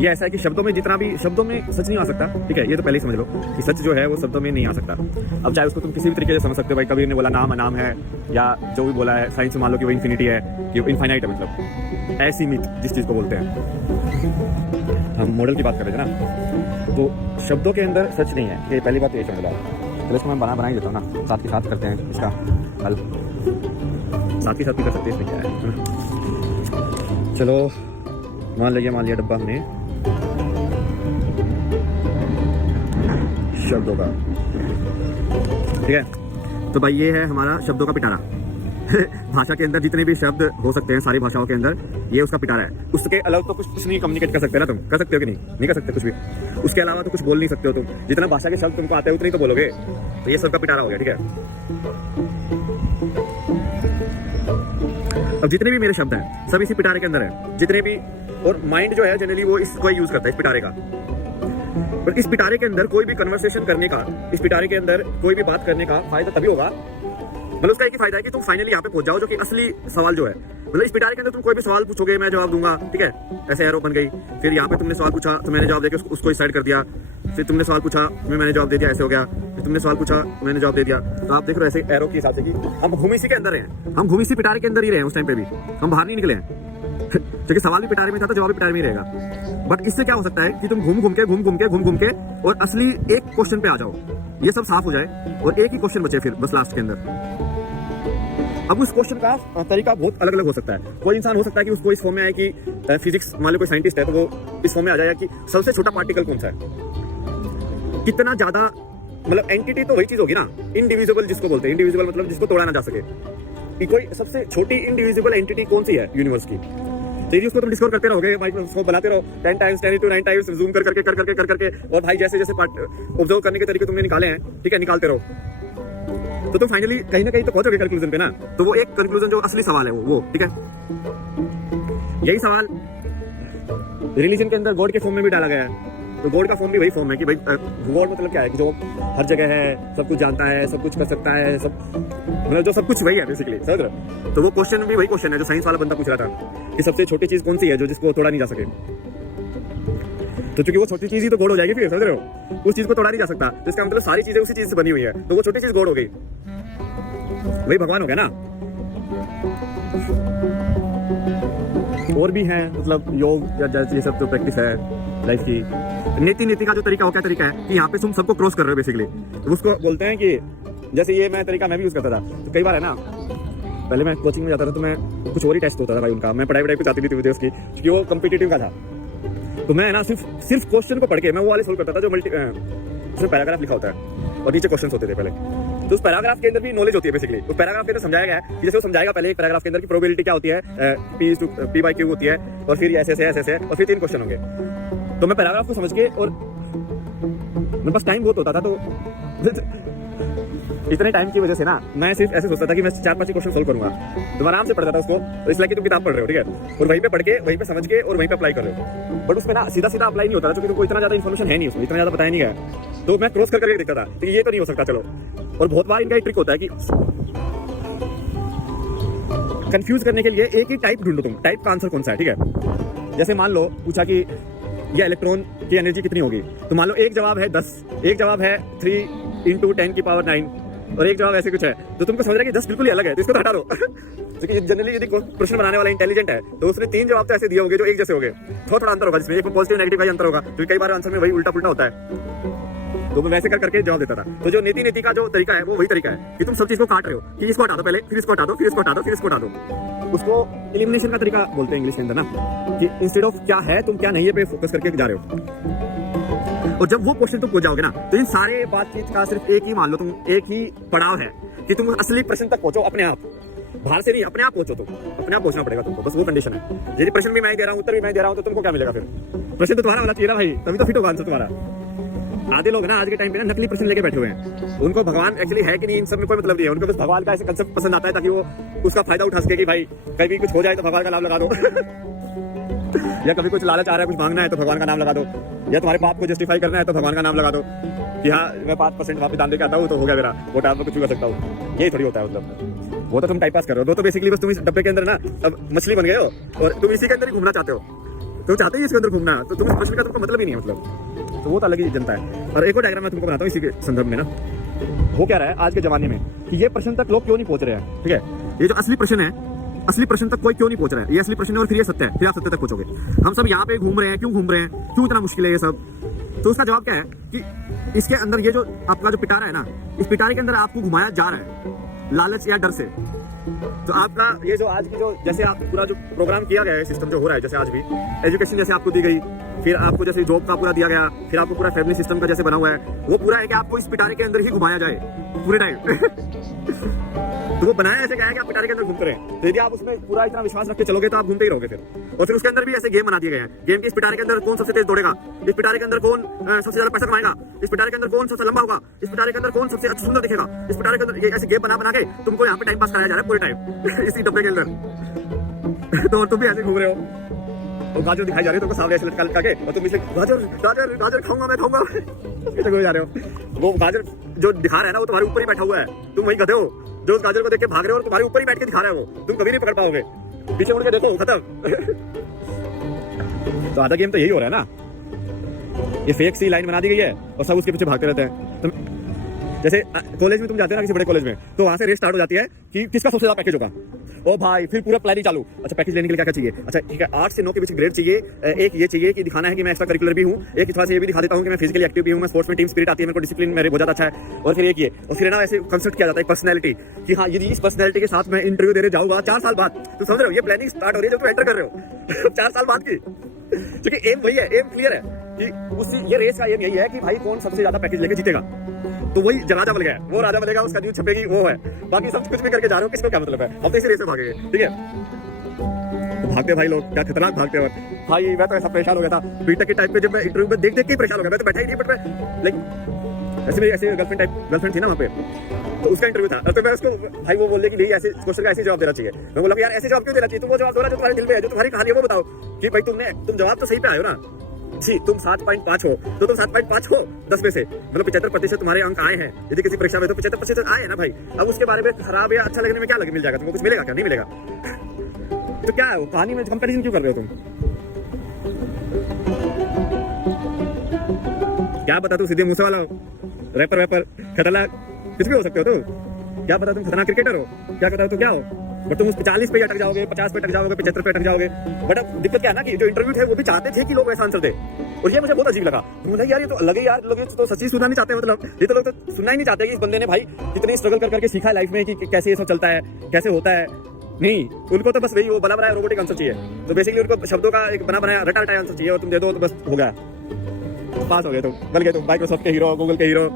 ये ऐसा है कि शब्दों में जितना भी शब्दों में सच नहीं आ सकता, ठीक है, ये तो पहले ही समझ लो कि सच जो है वो शब्दों में नहीं आ सकता। अब चाहे उसको तुम किसी भी तरीके से समझ सकते हो, भाई कबीर ने बोला नाम अनाम है, या जो भी बोला है साइंस में मान लो कि वो इन्फिनिटी है, कि इनफाइनाइट है, मतलब असीमित जिस चीज़ को बोलते हैं। हम मॉडल की बात कर रहे थे ना, तो शब्दों के अंदर सच नहीं है, ये पहली बात ये समझ लो। चलो इसको मैं बना ही देता हूँ ना, साथ के साथ करते हैं इसका हल, साथ ही साथ भी कर सकते हैं, इसमें क्या है। चलो मान लिया डब्बा हमने शब्दों का, ठीक है। तो भाई ये है हमारा शब्दों का पिटारा। भाषा के अंदर जितने भी शब्द हो सकते हैं सारी भाषाओं के अंदर, ये उसका पिटारा है। उसके अलावा तो कुछ नहीं कम्युनिकेट कर सकते ना, तुम कर सकते हो कि नहीं कर सकते कुछ भी। उसके अलावा तो कुछ बोल नहीं सकते हो तुम, जितना भाषा के शब्द तुमको आते हैं उतने ही तो बोलोगे। तो ये सबका पिटारा हो गया, ठीक है। अब जितने भी मेरे शब्द हैं सब इसी पिटारे के अंदर है, जितने भी। और माइंड जो है जनरली वो इसको यूज करता है, इस पिटारे का। पर इस पिटारे के अंदर कोई भी कन्वर्सेशन करने का, इस पिटारे के अंदर कोई भी बात करने का फायदा तभी होगा, मतलब उसका एक ही फायदा है कि तुम फाइनली यहाँ पे पहुंच जाओ, जो कि असली सवाल जो है, मतलब इस पिटारे के अंदर तुम कोई भी सवाल पूछोगे मैं जवाब दूंगा, ठीक है, ऐसे एरो बन गई। फिर यहाँ पे तुमने सवाल पूछा तो मैंने जवाब देके उसको साइड कर दिया, फिर तुमने सवाल पूछा मैंने जवाब दे दिया, ऐसे हो गया। फिर तुमने सवाल पूछा मैंने जवाब दे दिया। तो आप देख रहे हो ऐसे एरो के हिसाब से कि हम घूम इसी के अंदर हैं, हम घूम इसी पिटारे के अंदर ही रहे हैं, उस टाइम पे भी हम बाहर नहीं निकले हैं। क्योंकि सवाल भी पिटारे में था तो जवाब भी पिटारे में ही रहेगा। बट इससे क्या हो सकता है कि तुम घूम घूम के और असली एक क्वेश्चन पे आ जाओ, ये सब साफ हो जाए और एक ही क्वेश्चन बचे फिर बस लास्ट के अंदर। अब उस क्वेश्चन का तरीका बहुत अलग अलग हो सकता है। कोई इंसान हो सकता है कि उसको इस फॉर्म में आए कि फिजिक्स, मान लो कोई साइंटिस्ट है तो वो इस फॉर्म में आ जाए कि सबसे छोटा पार्टिकल कौन सा है, कितना ज्यादा, मतलब एंटिटी तो वही चीज होगी ना, इनडिविजिबल जिसको बोलते हैं, इनडिविजिबल मतलब जिसको तोड़ा ना जा सके, कि कोई सबसे छोटी इनडिविजिबल एंटिटी कौन सी है यूनिवर्स की। तो उसको तुम डिस्कवर करते रहोगे, माइक्रोस्कोप बनाते रहो 10 टाइम्स 10 into 9 टाइम्स जूम कर करके और भाई जैसे जैसे ऑब्जर्व करने के तरीके तुमने निकाले हैं, ठीक है, निकालते रहो, तो तुम फाइनली कहीं ना कहीं तो पहुंचोगे कंक्लूजन पे ना। तो वो एक कंक्लूजन जो असली सवाल है वो, ठीक है। यही सवाल रिलीजन के अंदर गॉड के फॉर्म में भी डाला गया है। तो गॉड का फॉर्म भी वही फॉर्म है कि भाई गॉड मतलब क्या है कि जो हर जगह है, सब कुछ जानता है, सब कुछ कर सकता है, सब मतलब जो सब कुछ वही है बेसिकली, समझ रहे हो। तो वो क्वेश्चन भी वही क्वेश्चन है जो साइंस वाला बंदा पूछ रहा था कि सबसे छोटी चीज कौन सी है जो जिसको तोड़ा नहीं जा सके। तो क्योंकि वो छोटी चीज ही तो गॉड हो जाएगी फिर, समझ रहे हो, उस चीज को तोड़ा नहीं जा सकता, तो इसका मतलब सारी चीजें उसी चीज से बनी हुई है, तो वो छोटी चीज गॉड हो गई, वही भगवान हो गया ना। और भी है, मतलब योग या ये सब जो प्रैक्टिस है लाइफ की, नीति का जो तरीका हो, क्या तरीका है कि यहाँ पे तुम सबको क्रॉस कर रहे हो बेसिकली। तो उसको बोलते हैं कि जैसे ये मैं तरीका मैं भी यूज करता था। तो कई बार है ना, पहले मैं कोचिंग में जाता था तो मैं कुछ और ही टेस्ट होता था भाई उनका, मैं पढ़ाई कुछ आती नहीं थी मुझे उसकी, क्योंकि वो कम्पिटिटिव का था। तो मैं ना सिर्फ क्वेश्चन को पढ़ के मैं वो वाले सोल्व करता था जो उसमें पैराग्राफ लिखा होता है और नीचे क्वेश्चन होते थे पहले। तो उस पैराग्राफ के अंदर भी नॉलेज होती है बेसिकली। उस पैराग्राफ के अंदर समझाया गया है कि जैसे वो समझाएगा पहले एक पैराग्राफ के अंदर की प्रोबेबिलिटी क्या होती है, P/Q होती है, और फिर ऐसे और फिर 3 क्वेश्चन होंगे। तो मैं पैराग्राफ को समझ के, और मेरे पास टाइम बहुत होता था, तो इतने टाइम की वजह से ना मैं सिर्फ ऐसे सोचता था कि मैं 4-5 क्वेश्चन सोल्व करूंगा। तो आराम से पढ़ता था उसको, तो इसलिए कि तुम किताब पढ़ रहे हो, ठीक है, और वहीं पे पढ़ के वहीं पे समझ के और वहीं पे अप्लाई कर रहे हो। बट उसमें ना सीधा अप्लाई नहीं होता था, क्योंकि तुमको इतना ज्यादा इन्फॉर्मेशन है नहीं, उसमें इतना ज्यादा बताया नहीं गया। तो मैं क्रॉस करके देखता था तो ये तो नहीं हो सकता, चलो। और बहुत बार इनका एक ट्रिक होता है कि कंफ्यूज करने के लिए एक ही टाइप ढूंढो तुम, टाइप का आंसर कौन सा है, ठीक है। जैसे मान लो पूछा कि ये इलेक्ट्रॉन की एनर्जी कितनी होगी, तो मान लो एक जवाब है 10, एक जवाब है 3 into 10⁹, और एक जवाब ऐसे कुछ है। तो तुमको समझ रहा है कि 10 बिल्कुल ही अलग है, तो इसको हटा दो। क्योंकि जनरली यदि प्रश्न बनाने वाला इंटेलिजेंट है तो उसने 3 जवाब तो ऐसे दिए होंगे जो एक जैसे होंगे, थोड़ा अंतर होगा जिसमें, एक पॉजिटिव नेगेटिव का ही अंतर होगा, क्योंकि कई बार आंसर में वही उल्टा पुल्टा होता है। तो मैं वैसे करके जवाब देता था। तो जो नीति का जो तरीका है वो वही तरीका है कि तुम सब चीज को काट रहे हो, कि इसको हटा दो पहले, फिर इसको हटा दो, फिर इसको हटा दो, फिर इसको हटा दो। उसको एलिमिनेशन का तरीका बोलते हैं इंग्लिश के अंदर ना, कि इंस्टेड ऑफ क्या है तुम क्या नहीं है पे फोकस करके जा रहे हो। और जब वो क्वेश्चन तुम पहुंच जाओगे ना, तो इन सारे बातचीत का सिर्फ एक ही मान लो तुम, एक ही पड़ाव है कि तुम असली प्रश्न तक पहुंचो अपने आप, बाहर से नहीं, अपने आप पहुंचो, तुम अपने आप पहुंचना पड़ेगा तुमको, बस वो कंडीशन है। यदि प्रश्न भी मैं दे रहा हूं, उत्तर भी मैं दे रहा हूं, तो तुमको क्या मिलेगा फिर? प्रश्न तो तुम्हारा वाला चाहिए ना भाई, तभी तो फिट होगा आंसर तुम्हारा। आधे लोग ना आज के टाइम पे ना नकली प्रश्न लेके बैठे हुए हैं, उनको भगवान एक्चुअली है कि नहीं इन सब में कोई मतलब नहीं है, उनको बस भगवान का ऐसे कंसेप्ट पसंद आता है ताकि वो उसका फायदा उठा सके कि भाई कभी कुछ हो जाए तो भगवान का नाम लगा दो। या कभी कुछ लालच आ रहा है, कुछ मांगना है तो भगवान का नाम लगा दो, या तुम्हारे पाप को जस्टिफाई करना है तो भगवान का नाम लगा दो कि हाँ मैं 5% वहाँ पे दान देके आता हूँ तो हो गया मेरा, वो टाइम में कुछ भी कर सकता हूँ। यही थोड़ी होता है, मतलब वो तो तुम टाइम पास कर रहे हो, वो तो बेसिकली बस तुम इस डब्बे के अंदर ना अब मछली बन गए हो और तुम इसी के अंदर ही घूमना चाहते हो। तो चाहते ही इसके अंदर घूमना, तो तुम्हें प्रश्न का तुमको मतलब ही नहीं है, मतलब तो वो तो अलग ही जनता है। और एक और डायग्राम मैं तुमको बनाता हूँ इसी के संदर्भ में ना। वो क्या रहा है आज के जमाने में कि ये प्रश्न तक लोग क्यों नहीं पहुंच रहे हैं, ठीक है। ये जो असली प्रश्न है, असली प्रश्न तक कोई क्यों नहीं पहुंच रहा है, ये असली प्रश्न है और फिर ये सत्य है, फिर आप सत्य तक पहुंचोगे। हम सब यहाँ पे घूम रहे हैं, क्यों घूम रहे हैं, क्यों इतना मुश्किल है ये सब? तो उसका जवाब क्या है कि इसके अंदर ये जो आपका जो पिटारा है ना, इस पिटारे के अंदर आपको घुमाया जा रहा है लालच या डर से। तो आपका ये जो आज की जो जैसे आप पूरा जो प्रोग्राम किया गया है, सिस्टम जो हो रहा है, जैसे आज भी एजुकेशन जैसे आपको दी गई, फिर आपको जैसे जॉब का पूरा दिया गया, फिर आपको पूरा फैमिली सिस्टम का जैसे बना हुआ है, वो पूरा है कि आपको इस पिटारे के अंदर ही घुमाया जाए पूरे टाइम। तो वो बनाया ऐसे क्या है कि आप पिटारे के अंदर घूमते रहे। तो यदि आप उसमें पूरा इतना विश्वास रख के चलोगे तो आप घूमते ही रहोगे फिर। और फिर उसके अंदर भी ऐसे गेम बना दिए गए हैं, गेम के इस पिटारे के अंदर कौन सबसे तेज दौड़ेगा, इस पिटारे के अंदर कौन सबसे ज्यादा पैसा कमाएगा, इस पिटारे के अंदर कौन सबसे लंबा होगा, इस पिटारे के अंदर कौन सबसे अच्छा सुंदर दिखेगा, इस पिटारे के अंदर ये ऐसे गेम बना के तुमको यहाँ पे टाइम पास कराया जा रहा है पूरे टाइम इसी डब्बे के अंदर। तो तुम भी ऐसे घूम रहे हो और गाजर दिखाई जा रही है तुमको सामने ऐसे लटका के, और तुम इसे गाजर गाजर गाजर खाऊंगा मैं खाऊंगा ऐसे जा रहे हो। वो गाजर जो दिखा रहा है ना वो तुम्हारे ऊपर ही बैठा हुआ है, तुम वही गधे हो जो उस गाजर को देख के भाग रहे हो और तुम्हारे ऊपर ही बैठ के दिखा रहा है, वो तुम कभी नहीं पकड़ पाओगे। पीछे मुड़ के देखो, खत्म। तो आधा गेम तो यही हो रहा है ना, ये फेक सी लाइन बना दी गई है और सब उसके पीछे भागते रहते हैं। तो जैसे कॉलेज में तुम जाते हो ना किसी बड़े कॉलेज में, तो वहां से रेस स्टार्ट हो जाती है कि किसका सबसे ज्यादा पैकेज होगा। ओ भाई फिर पूरा प्लानिंग चालू, अच्छा पैकेज लेने के लिए क्या क्या चाहिए, अच्छा ठीक है 8 से 9 के बीच ग्रेड चाहिए, एक ये चाहिए कि दिखाना है कि मैं एक्स्ट्रा करिकुलर भी हूँ, एक थोड़ा सा ये भी दिखा देता हूँ कि मैं फिजिकली एक्टिव भी हूँ, मैं स्पोर्ट्स में टीम स्पिरिट आती है, मेरे को डिसिप्लिन मेरे बहुत ज्यादा अच्छा है। और फिर एक ये, और फिर ना ऐसे कंसल्ट किया जाता है पर्सनैलिटी कि हाँ यदि इस पर्सनैलिटी के साथ मैं इंटरव्यू देने जाऊंगा 4 साल बाद, तो समझ रहे हो ये प्लानिंग स्टार्ट हो रही है जो तुम एंटर कर रहे हो 4 साल बाद की। क्योंकि एम वही है, एम क्लियर है कि उसी ये रेस का एम यही है कि भाई कौन सबसे ज्यादा पैकेज लेके जीतेगा। तो वही राजा बन गया, वो राजा बनेगा, उसका न्यूज छपेगी, वो है। बाकी सब कुछ भी करके जा रहे हो, किसको क्या मतलब है, हम तो इसी रेस में भागेंगे, ठीक है। तो भागते भाई लोग, क्या खतरनाक भागते हो भाई। मैं तो ऐसा परेशान हो गया था बीटेक के टाइम पे, जब मैं इंटरव्यू में देख के परेशान हो गया, मैं तो बैठा ही नहीं, बट मैं लेकिन ऐसे मेरी ऐसे गर्लफ्रेंड थी ना वहाँ पे, तो उसका इंटरव्यू था। तो मैं उसको भाई वो बोल रही कि नहीं ऐसे क्वेश्चन का ऐसे जवाब देना चाहिए। मैं बोला यार ऐसे जवाब क्यों देना चाहिए, तुम वो जवाब दो ना जो तुम्हारे दिल में है, जो तुम्हारी कहानी है वो बताओ कि भाई तुम जवाब तो सही पे आए हो ना। जी तुम 7.5 हो तो तुम 7.5 हो 10 में से, मतलब 75% तुम्हारे अंक आए हैं। यदि किसी परीक्षा में तो 75% आए हैं ना भाई। अब उसके बारे में खराब या अच्छा लगने में क्या मिल जाएगा तुमको, कुछ मिलेगा क्या, नहीं मिलेगा। तो क्या है कहानी में कंपैरिजन क्यों कर रहे हो तुम? क्या पता तू सीधे मुंह वाला हो, रैपर खतरनाक कुछ भी हो सकते हो। तो क्या पता तुम खतरनाक क्रिकेटर हो, क्या पता तो क्या हो, बट तुम उस 40 पे अटक जाओगे, 50 पे अटक जाओगे, 75 पे अटक जाओगे। बट अब दिक्कत क्या है ना कि जो इंटरव्यू थे वो भी चाहते थे कि लोग ऐसा आंसर दे, और ये मुझे बहुत अजीब लगा। मुझे यार ये तो लगे यार लोग तो सच्ची सुनना नहीं चाहते, मतलब ये तो लोग तो सुनना ही नहीं चाहते कि इस बंदे ने भाई कितनी स्ट्रगल कर करके सीखा लाइफ में कि कैसे ये सब चलता है, कैसे होता है। नहीं, उनको तो बस वही वो बना बनाया रोबोटिक आंसर चाहिए। तो बेसिकली उनको शब्दों का एक बना बनाया रटा रटाया आंसर चाहिए, और तुम दे दो तो बस हो गया, पास हो गए, तो बन गए तुम माइक्रोसॉफ्ट के हीरो, गूगल के हीरो।